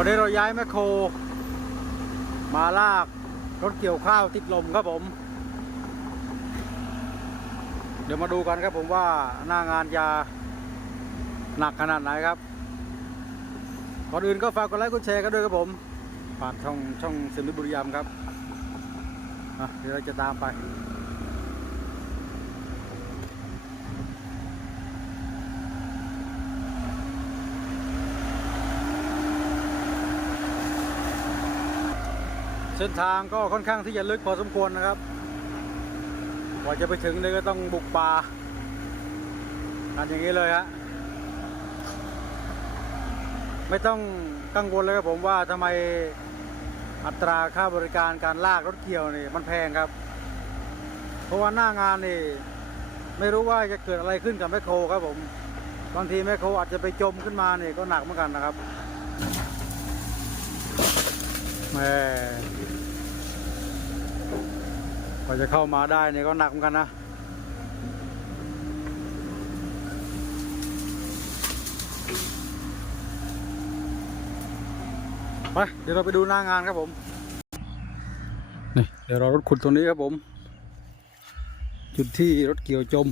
วันนี้เราย้ายแมคโคร มาลากรถเกี่ยวข้าวติดลมครับผม เดี๋ยวมาดูกันครับผมว่าหน้างานจะหนักขนาดไหนครับก่อนอื่นก็ฝากกดไลค์กดแชร์กันด้วยครับผมผ่านช่องช่องเซมิบุรีรัมครับเดี๋ยวเราจะตามไป เส้นทางก็ค่อนข้างที่จะลึกพอสมควรนะครับกว่าจะไปถึงเนี่ยก็ต้องบุกป่ากันอย่างนี้เลยฮะไม่ต้องกังวลเลยครับผมว่าทำไมอัตราค่าบริการการลากรถเกี่ยวนี่มันแพงครับ เพราะว่าหน้างานนี่ไม่รู้ว่าจะเกิดอะไรขึ้นกับแมคโครครับผมบางทีแมคโครอาจจะไปจมขึ้นมาเนี่ยก็หนักเหมือนกันนะครับ ม่กว่าจะเข้ามาได้เนี่ยก็หนักเหมือนกันนะไปเดี๋ยวเราไปดูหน้างานครับผมนี่เดี๋ยวเรารถขุดตรงนี้ครับผม จุดที่รถเกี่ยวจม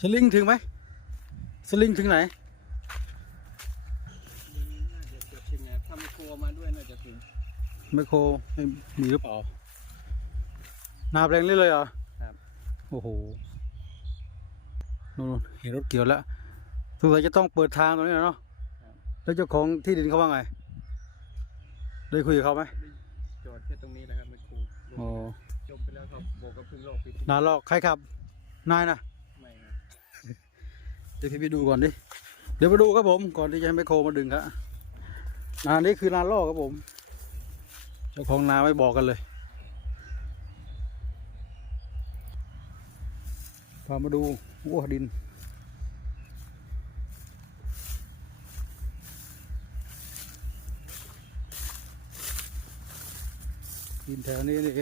สลิงถึงไหมสลิงถึงไหน ไมโครไม่มีหรือเปล่านาแปลงเรื่อยเลยเหรอครับ โอ้โหนู่นๆเห็นรถเกี่ยวแล้วสงสัยจะต้องเปิดทางตรงนี้เนาะแล้วเจ้าของที่ดินเขาว่าไง ได้คุยกับเขาไหมจอดแค่ตรงนี้นะครับไม่โคอ๋อจมไปแล้วครับโบกกับพึ่งโลกไปที่นาลอกใครขับ นายนะไม่ครับเดี๋ยวพี่ไปดูก่อนดิเดี๋ยวไปดูครับผม ก่อนที่จะให้ไมโครมาดึงครับนานี้คือนาลอกครับผมเจ้าของนาไม่บอกกันเลย พามาดูวัวดิน ดินแถวนี้นี่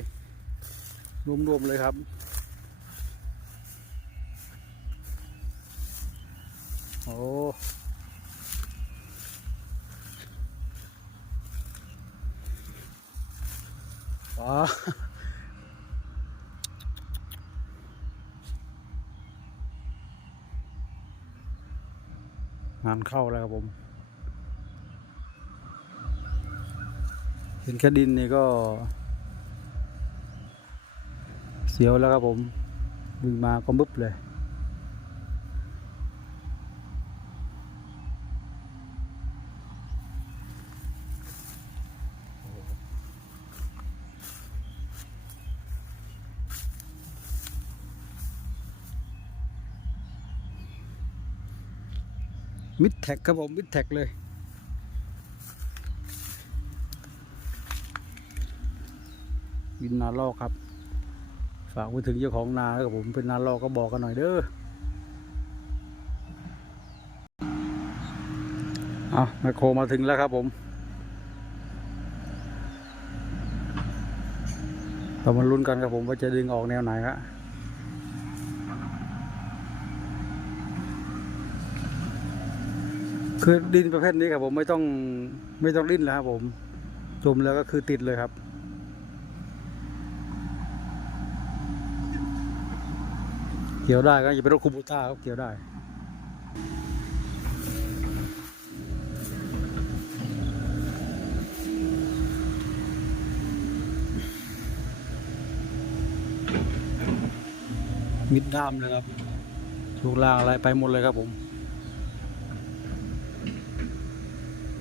รวมๆเลยครับโอ้ งานเข้าแล้วครับผม เห็นแค่ดินนี่ก็ เสียวแล้วครับผมดึงมาก็บึ๊บเลย มิดแท็กครับผมมิดแท็กเลยบินนาลอกครับ ฝากไปถึงเจ้าของนาครับผมเป็นนาลอกก็บอกกันหน่อยเด้อเอาแมคโครมาถึงแล้วครับผมเรามาลุ้นกันครับผมว่าจะดึงออกแนวไหนครับ คือดินประเภทนี้ครับผมไม่ต้องไม่ต้องดิ้นแล้วครับผมจมแล้วก็คือติดเลยครับ เกี่ยวได้ก็อย่าเป็นรถคูบูต้าเขาเกี่ยวได้มิดด้ามเลยครับช่วงล่างอะไรไปหมดเลยครับผม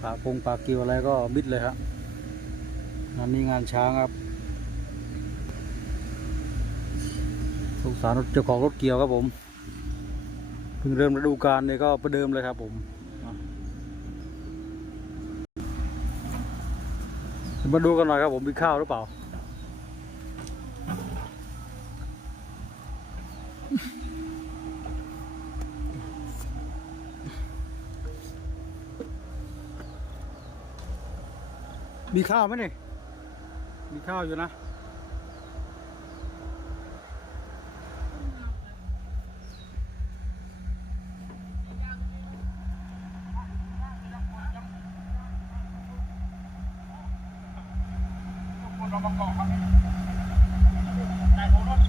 ปากพงปากเกียวอะไรก็มิดเลยครับงานนี้งานช้างครับสงสารเจ้าของรถเกี่ยวครับผมเพิ่งเริ่มฤดูกาลเนี่ยก็ประเดิมเลยครับผมมาดูกันหน่อยครับผมมีข้าวหรือเปล่า มีข้าวไหมเนี่ยมีข้าวอยู่นะ รปภครับได้ของรถ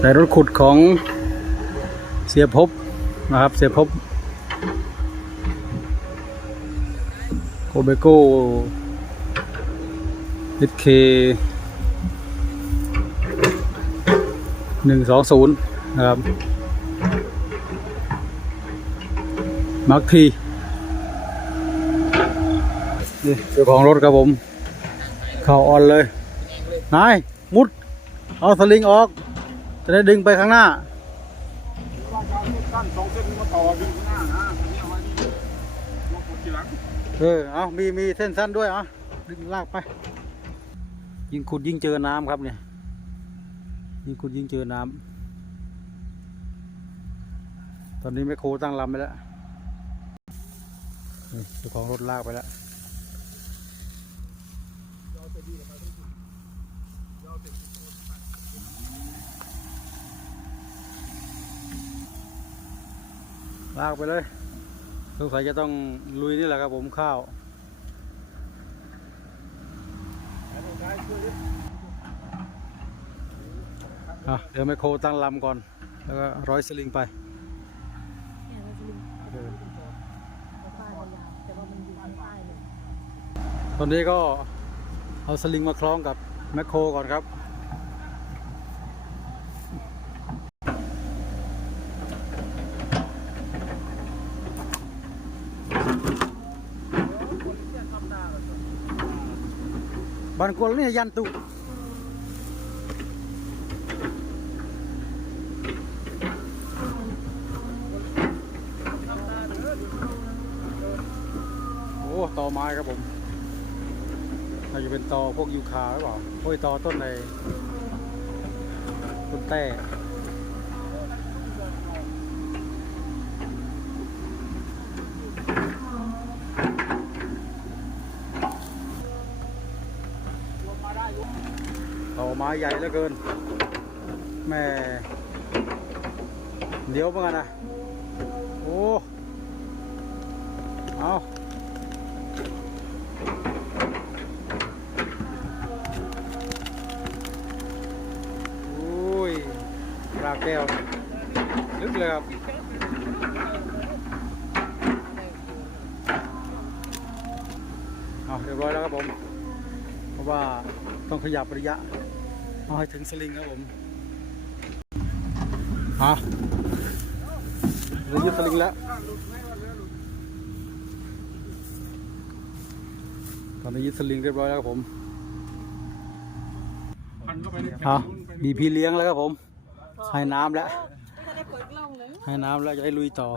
ใน รถขุดของเสียภพนะครับเสียภพโกเบโก้เอเคหนึ่งสองศูนย์นะครับมาร์คพีนี่เจ้าของรถครับผม เข้าออนเลย นาย มุด เอาสลิงออก จะได้ดึงไปข้างหน้าว่าจะเอาเส้นสั้นสองเส้นมาต่อดึงข้างหน้านะอันนี้เอาไว้นี่ลงกดทีหลังเออเอามีมีเส้นสั้นด้วยอะดึงลากไป ยิงขุดยิงเจอน้ำครับเนี่ยยิงขุดยิงเจอน้ำตอนนี้แม่โคตั้งลำไปแล้วนี่เจ้าของรถลากไปแล้ว ลากไปเลย สงสัยจะต้องลุยนี่แหละครับผมข้าวเดี๋ยวไมโครตั้งลำก่อน แล้วก็ร้อยสลิงไปตอนนี้ก็เอาสลิงมาคล้องกับแมคโครก่อนครับันกวลนี่ยันตุโอ้ตอไม้ครับผมอาจะเป็นตอพวกยูคาหรือเปล่าโอ้ยตอต้นในต้นแต้ตอไม้ ใหญ่เหลือเกินแม่เดี๋ยวเมื่อกันนะโอ้เอาอุ้ยราแก้วลึกเลยครับเอาเรียบร้อยแล้วครับผม เพราะว่าต้องขยับระยะ เอาให้ถึงสลิงครับผมฮะเรายึดสลิงแล้ว ตอนนี้ยึดสลิงเรียบร้อยแล้วครับผมพันเข้าไปในแขนเอานู้นไปมีพี่เลี้ยงแล้วครับผม ให้น้ำแล้วไม่ได้เปิดกล้องเลยให้น้ำแล้วจะได้ลุยต่อ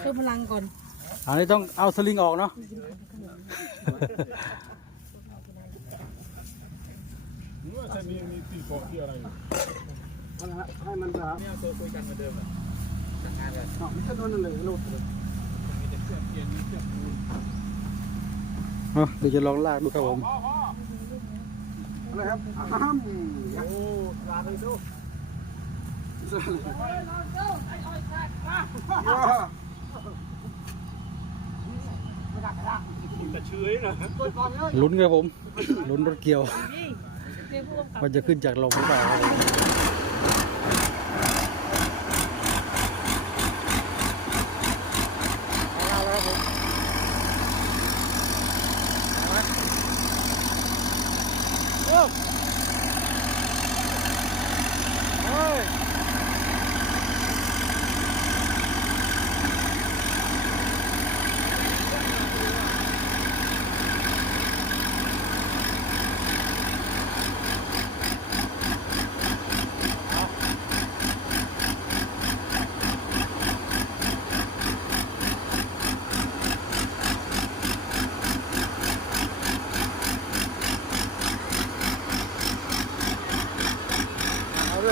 เพิ่มพลังก่อนอันนี้ต้องเอาสลิงออกเนาะ จะมีมีตีโกที่อะไรให้มันจะเนี่ยตัวคุยกันเหมือนเดิมอะทำงานกันไม่ใช่โดนเลยลูกมีแต่เชือกเกียร์มีเชือกปูนเอาเดี๋ยวจะลองลากดูครับผมพ่อพ่ออะไรครับอ้ามโอ้ลาไปดูคุณจะเชื้อนะลุ้นครับผมลุ้นรถเกี่ยว มันจะขึ้นจากลมหรือเปล่า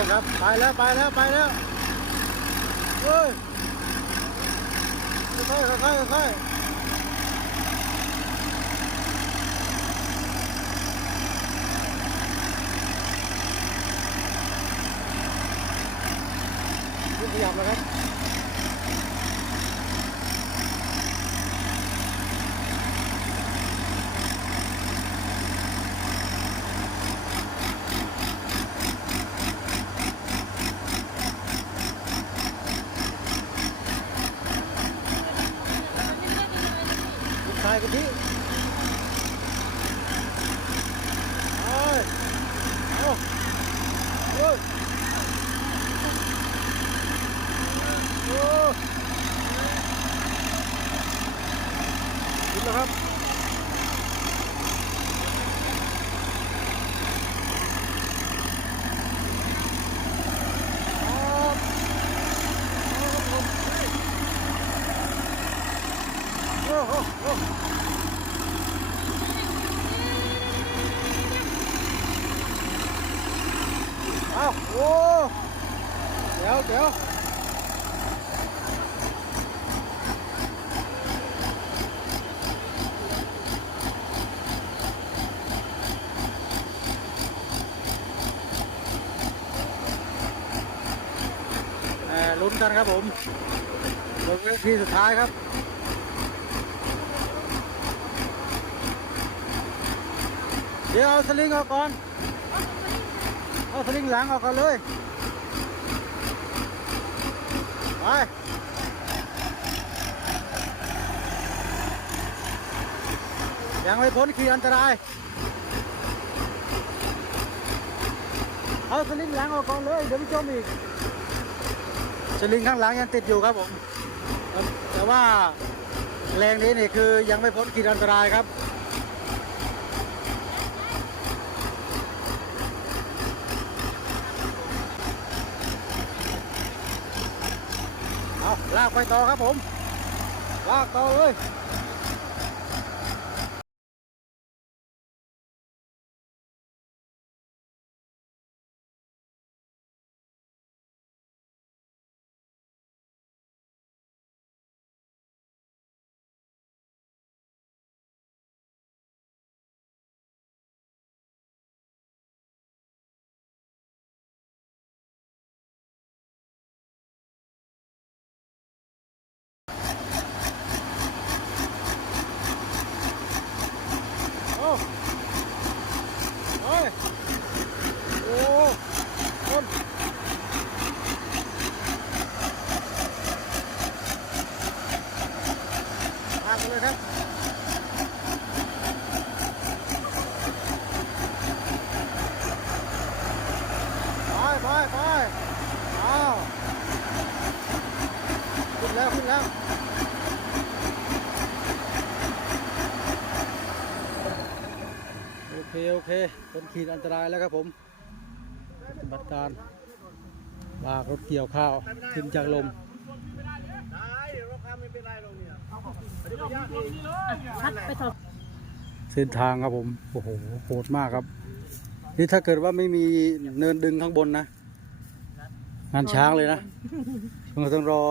ครับ ไปแล้วไปแล้วไปแล้วเฮ้ยค่อยค่อยค่อยค่อยขยับแล้วครับ ยวเดี๋ยวลุ้นกันครับผมบนเวทีสุดท้ายครับเดี๋ยวเอาสลิงออกก่อน เอาสลิงหลังออกก่อนเลย ไปยังไม่พ้นขีดอันตราย เอาสลิงหลังออกก่อนเลย เดี๋ยวไม่จมอีก สลิงข้างหลังยังติดอยู่ครับผม แต่ว่าแรงนี้นี่คือยังไม่พ้นขีดอันตรายครับ เอา ลากไปต่อครับผม ลากต่อเลย โอ้โอ้ยโอ้ต้นลากไปเลยครับ ไปไปไปเอาขึ้น แล้วขึ้นแล้วโอเคโอเคพ้นขีดอันตรายแล้วครับผมปฏิบัติการลากรถเกี่ยวข้าวขึ้นจากลมพัดไปต่อเส้นทางครับผมโอ้โหโหดมากครับ นี่ถ้าเกิดว่าไม่มีเนินดึงข้างบนนะงานช้างเลยนะเราต้องรอ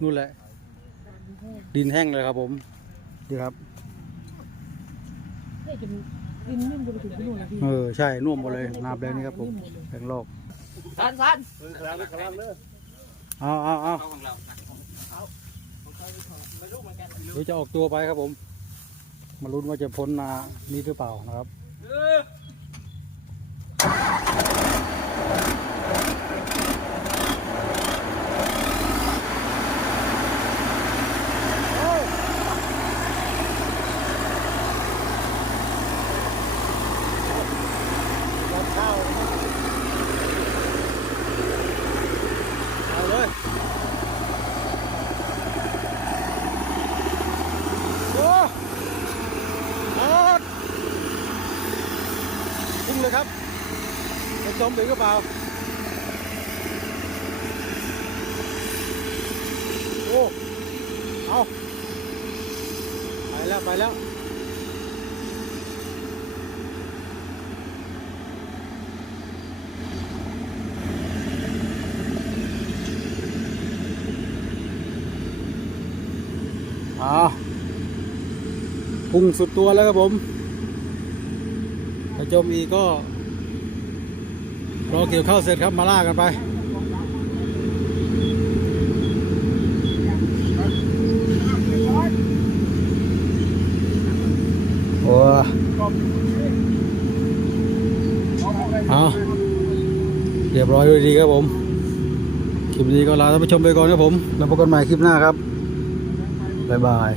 นู่นแหละ ดินแห้งเลยครับผมดีครับ เฮ้ยจะมีดินนิ่มจะไปถึงที่นู่นนะพี่เออใช่น่วมหมดเลยนาแปลงนี้ครับผมแปลงโลกสันสันเอาเอาเอาเอาของเรานะไม่รู้เหมือนกันเดี๋ยวจะออกตัวไปครับผม มาลุ้นว่าจะพ้นนานี้หรือเปล่านะครับ เออ รับข้าวเอาเลยโอ้รถพุ่ งเลยครับจะจมหรือเปล่าโอ้เอาไปแล้วไปแล้วอ่าพุ่งสุดตัวแล้วครับผม ถ้าจมอีกก็ รอเกี่ยวข้าวเสร็จครับมาล่ากันไปโอ้เอาเรียบร้อยดีครับผม คลิปนี้ก็ลาท่านผู้ชมไปก่อนครับผม แล้วพบกันใหม่คลิปหน้าครับ บ๊ายบาย